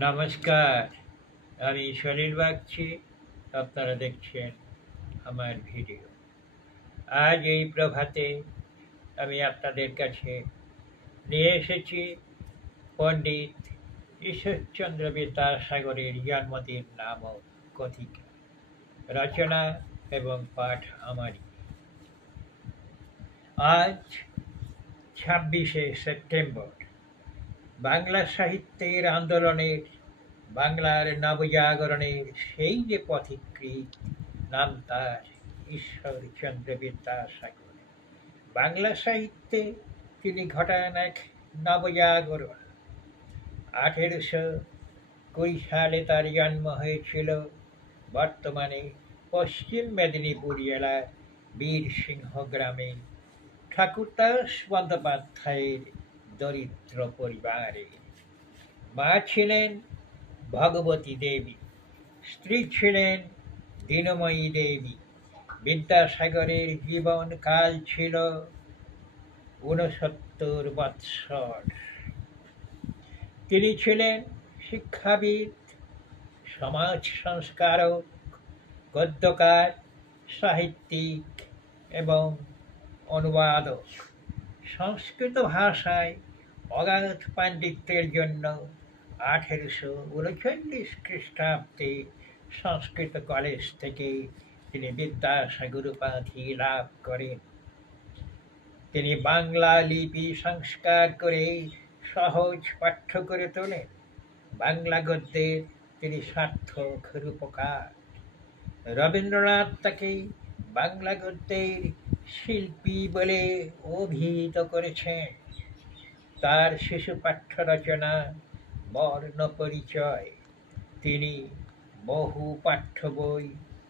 নমস্কার, আমি সলিল বাগচি। আপনারা দেখছেন আমার ভিডিও। আজ এই প্রভাতে আমি আপনাদের কাছে নিয়ে এসেছি পণ্ডিত ঈশ্বরচন্দ্র বিদ্যাসাগরের জন্মদিন নামক কথিকা, রচনা এবং পাঠ আমারই। আজ 26শে সেপ্টেম্বর, বাংলা সাহিত্যের আন্দোলনের, বাংলার নবজাগরণের সেই যে পথিকৃৎ, নাম তার ঈশ্বরচন্দ্র বিদ্যাসাগর। বাংলা সাহিত্যে তিনি ঘটান এক নবজাগরণ। 1820 সালে তার জন্ম হয়েছিল বর্তমানে পশ্চিম মেদিনীপুর জেলার বীরসিংহ গ্রামে ঠাকুরদাস বন্দ্যোপাধ্যায়ের দরিদ্র পরিবারে। মা ছিলেন ভগবতী দেবী, স্ত্রী ছিলেন দীনময়ী দেবী। বিদ্যাসাগরের জীবনকাল ছিল 69 বৎসর। তিনি ছিলেন শিক্ষাবিদ, সমাজ সংস্কারক, গদ্যকার, সাহিত্যিক এবং অনুবাদক। সংস্কৃত ভাষায় অগাধ পাণ্ডিত্যের জন্য 1839 খ্রিস্টাব্দে সংস্কৃত কলেজ থেকে তিনি বিদ্যাসাগর উপাধি লাভ করেন। তিনি বাংলা লিপি সংস্কার করে সহজ পাঠ্য করে তোলেন। বাংলা গদ্যের তিনি সার্থক রূপকার। রবীন্দ্রনাথ তাকে বাংলা গদ্যের শিল্পী বলে অভিহিত করেছেন। তার শিশু পাঠ্য রচনা বর্ণ পরিচয়। তিনি বহু পাঠ্য বই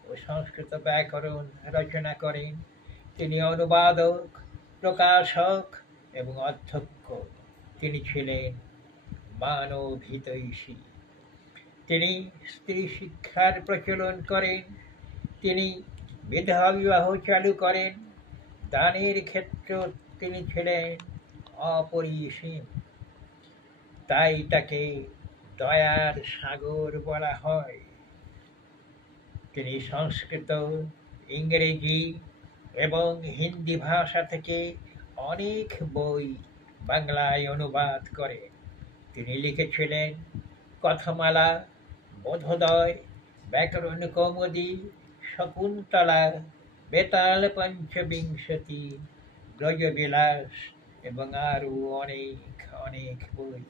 ও সংস্কৃত ব্যাকরণ রচনা করেন। তিনি অনুবাদক, প্রকাশক এবং অধ্যক্ষ। তিনি ছিলেন মানবহিতৈষী। তিনি স্ত্রী শিক্ষার প্রচলন করেন। তিনি বিধবা বিবাহ চালু করেন। দানের ক্ষেত্র তিনি ছিলেন অপরিসীম। তাই তাকে দয়ার সাগর বলা হয়। তিনি সংস্কৃত, ইংরেজি এবং হিন্দি ভাষা থেকে অনেক বই বাংলায় অনুবাদ করেন। তিনি লিখেছিলেন কথামালা, বোধোদয়, ব্যাকরণ কৌমুদী, শকুন্তলা, বেতাল পঞ্চবিংশতি, ব্রজবিলাস এবং আরও অনেক অনেক বই।